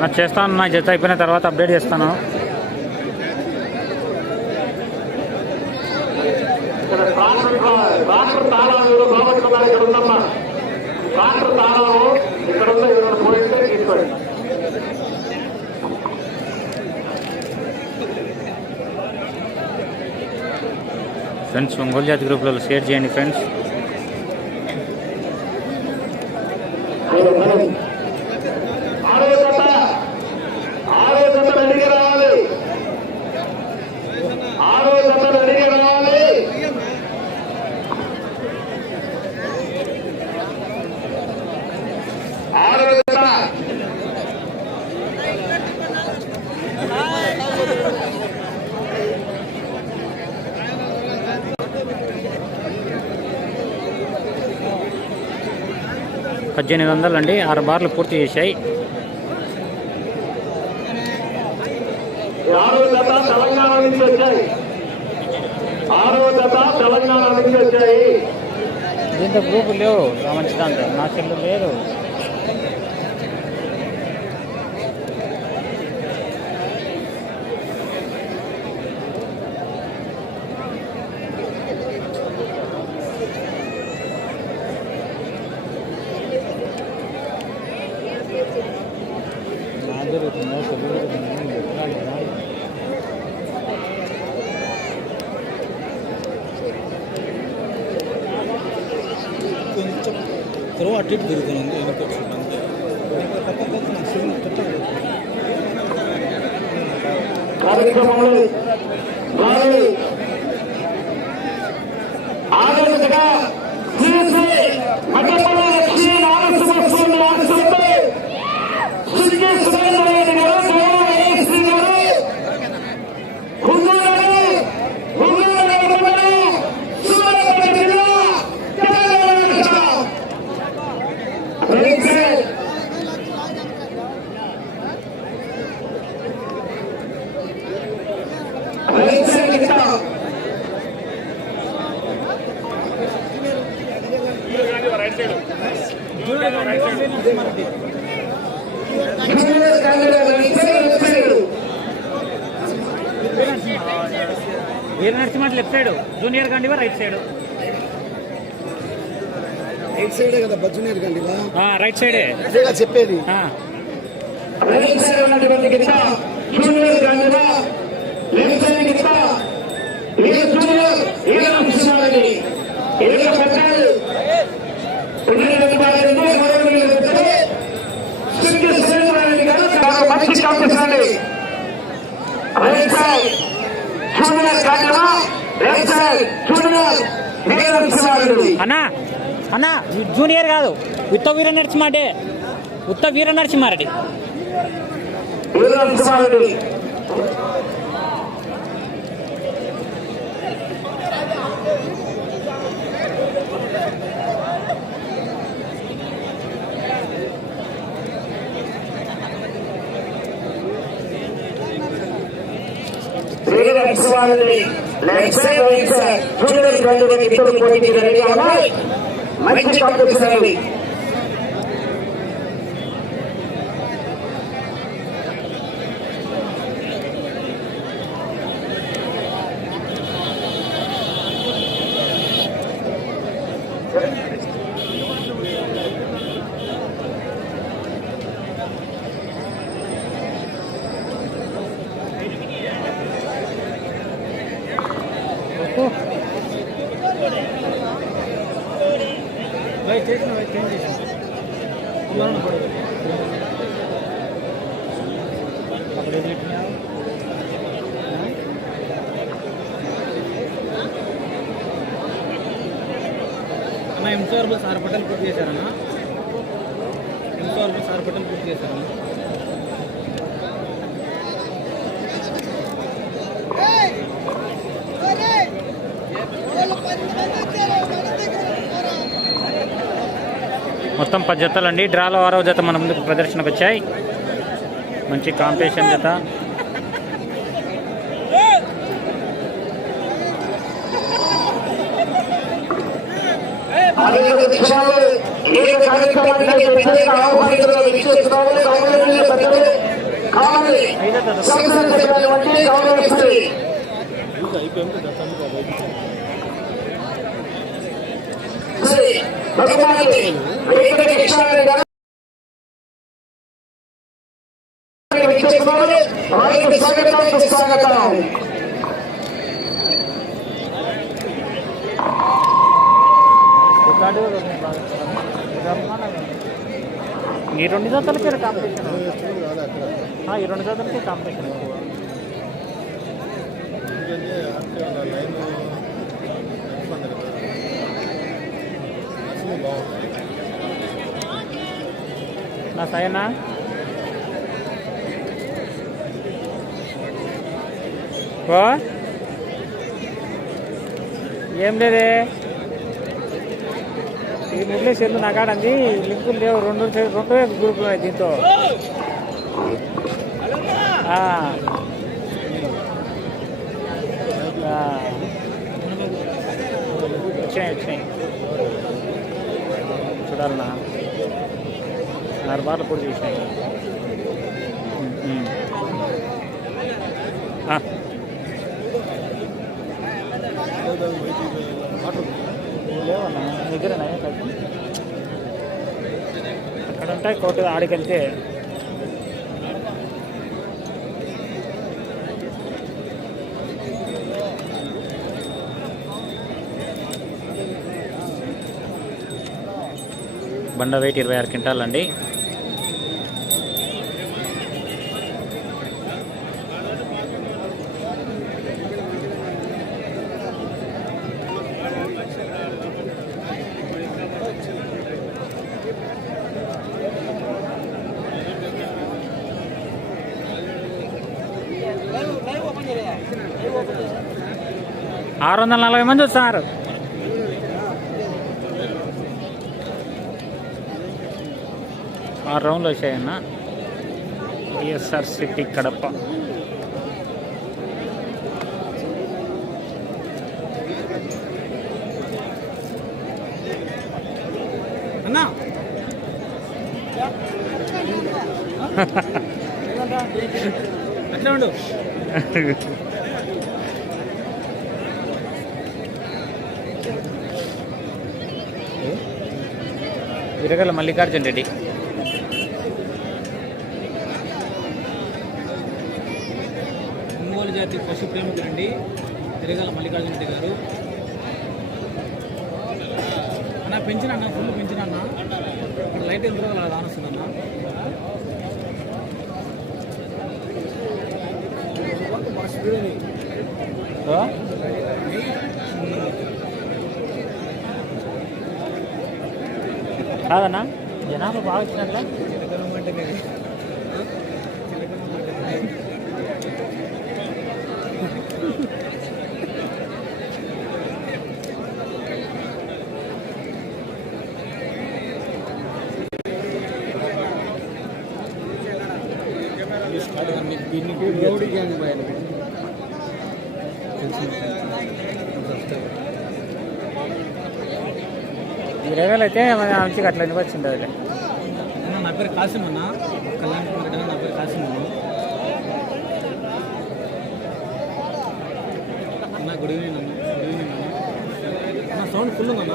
నాకు చేస్తాను. నాకు జత అయిపోయిన తర్వాత అప్డేట్ చేస్తాను. తాళాలు ఇక్కడ ఉందమ్మా తాళాలు ఇక్కడ ఉన్న ఇక్కడ పోయింటే తీసుకోండి ఫ్రెండ్స్ ఒంగోలు జాతి గ్రూప్లలో షేర్ చేయండి ఫ్రెండ్స్ ఆరో జత ఆరో జత రెడీగా రావాలి ఆరో జత రెడీగా రావాలి ఆరో జత పద్దెనిమిది వందలు అండి. ఆరు బార్లు పూర్తి చేశాయి. దీంతో గ్రూప్ లేవు. మంచి దాంట్లో నా సెల్లు లేదు. త్రో అటు ఇటు తిరుగుతుంది వెనక కార్యక్రమంలో వారు ఆరోగ్యంగా శ్రీశ్రీ మఠపల్లి లక్ష్మీ నారసింహస్వామి ఆశ్రమంతో శ్రీ సురేంద్ర రెడ్డి గారు గౌరవ ఏఎస్పీ గారు హుజూర్ గారు హుజూర్ గారు మండలం సూర్యాపేట జిల్లా తెలంగాణ రాష్ట్రం రైతు రైతు గిట్ట జూనియర్ కాంగ్రెస్ రైతు రైతు Veera Narasimha left side junior గండివా right side right సైడే కదా బజ్జునేరు కండి రైట్ సైడే అదేగా చెప్పేది. రైట్ సైడ్ ఉన్నటువంటి గిత్త జూనియర్ గంగరా లెఫ్ట్ సైడ్ గిత్త ఏ జూనియర్ ఏ రామకృష్ణారెడ్డి. ఏక పట్టాలు రైట్ సైడ్ జూనియర్ గంగరా లెఫ్ట్ సైడ్ జూనియర్ అన్నా అన్నా జూనియర్ కాదు. ఉత్త వీర నరసింహ ఉత్త వీర నరసింహారెడ్డి ఏ రామకృష్ణారెడ్డి వేరే Narasimha Reddy left side right side junior చేసిన చేంజ్ చేసిన అన్న ఎంసోర్లో సార్ పట్టలు పూర్తి చేశారన్న. ఎంసోర్లో సార్ పట్టలు పూర్తి చేశారన్న. మొత్తం పది జతలండి. డ్రాలో ఆరో జత మన ముందుకు ప్రదర్శనకు వచ్చాయి. మంచి కాంపిటీషన్ జత. అనేక గారు విచ్చేస్తున్నారు వారికి స్వాగతం ఈ రెండు జతలకి కాంపిటీషన్. ఈ రెండు జతలకి కాంపిటీషన్. నా సైనా ఓ? ఏం లేదే. ఈ మురళీ సెల్లు నాకాడంది లింకులు లేవు. రెండు రెండు రెండే గ్రూపులు ఉన్నాయి దీంతో. ఆ. ఆ. వచ్చాయి వచ్చాయి. చూడాలన్నా ఆరు బార్లు కూడా చూసినాయి దగ్గరనా అక్కడ ఉంటాయి కోర్టు ఆడికి వెళ్తే బండ వెయిట్ ఇరవై ఆరు క్వింటాల్ అండి ఆరు వందల నలభై మంది వస్తున్నారు ఆరు రౌండ్లు వచ్చాయన్న. TSR city Kadapa. అన్నా. అట్లా ఉండు? ఇరగల మల్లికార్జున రెడ్డి. ఒంగోలు జాతి పశు ప్రేమికులండి ఇరగల మల్లికార్జున రెడ్డి గారు. అన్న పెంచిన అన్న ఫుల్ పెంచిన అన్న లైట్ ఎంత అలా కానొస్తుంది కాదన్నా జనాభా బాగా వచ్చినట్ల ఇరవై వేలు అయితే మంచిగా అట్లా వచ్చింది అది అన్న నా పేరు కాసిం అన్న కళ్యాణ్ కుమార్ రెడ్డి అన్న నా పేరు కాసిం అన్న అన్న గుడ్ ఈవినింగ్ అన్న గుడ్ ఈవినింగ్ అన్న అన్న సౌండ్ ఫుల్ ఉందన్న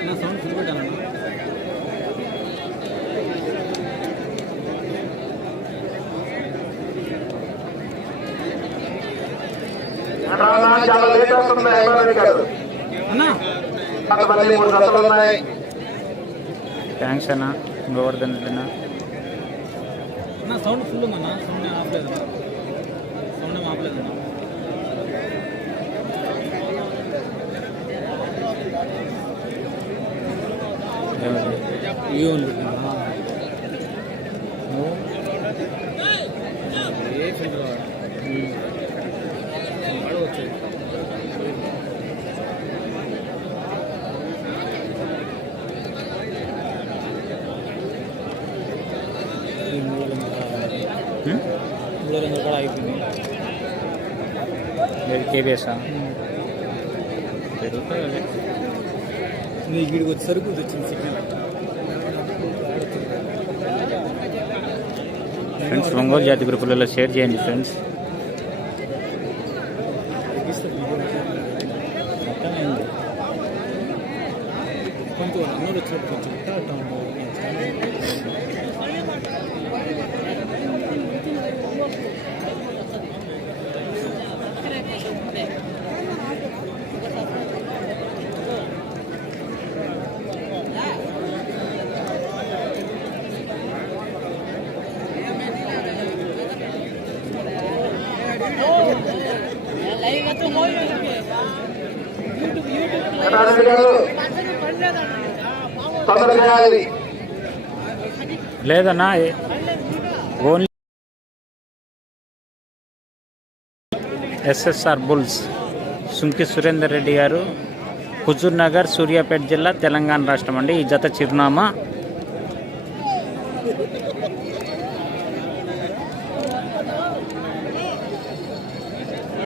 అన్న సౌండ్ ఫుల్ పెట్టానన్న చాలా లేట్ అవుతుంది అన్న అన్న మళ్ళీ మూడు జతలు ఉన్నాయి థ్యాంక్స్ అన్న గోవర్ధన్ రెడ్డినా అన్న సౌండ్ ఫుల్ ఉందన్న సౌండ్ ఏం ఆపలేదన్న సౌండ్ ఏం ఆపలేదన్న ఇవి ఉంటున్నా ఏ ఫిల్టర్ వచ్చాయి ఈ మూడు వందల మూడు వందల కూడా అయిపోయింది కేబీఎస్ఆ పెరుగుతుంది నీ గిడికి వచ్చేసరికి వచ్చింది సిగ్నల్ ఫ్రెండ్స్ ఒంగోలు జాతి గ్రూపులలో షేర్ చేయండి ఫ్రెండ్స్ కొంచెం అన్నోడు వచ్చినప్పుడు కొంచెం చేయాలి లేదన్నా ఓన్లీ ఎస్ఎస్ఆర్ బుల్స్. సుంకి సురేందర్ రెడ్డి గారు హుజూర్ నగర్ సూర్యాపేట జిల్లా తెలంగాణ రాష్ట్రం అండి. ఈ జత చిరునామా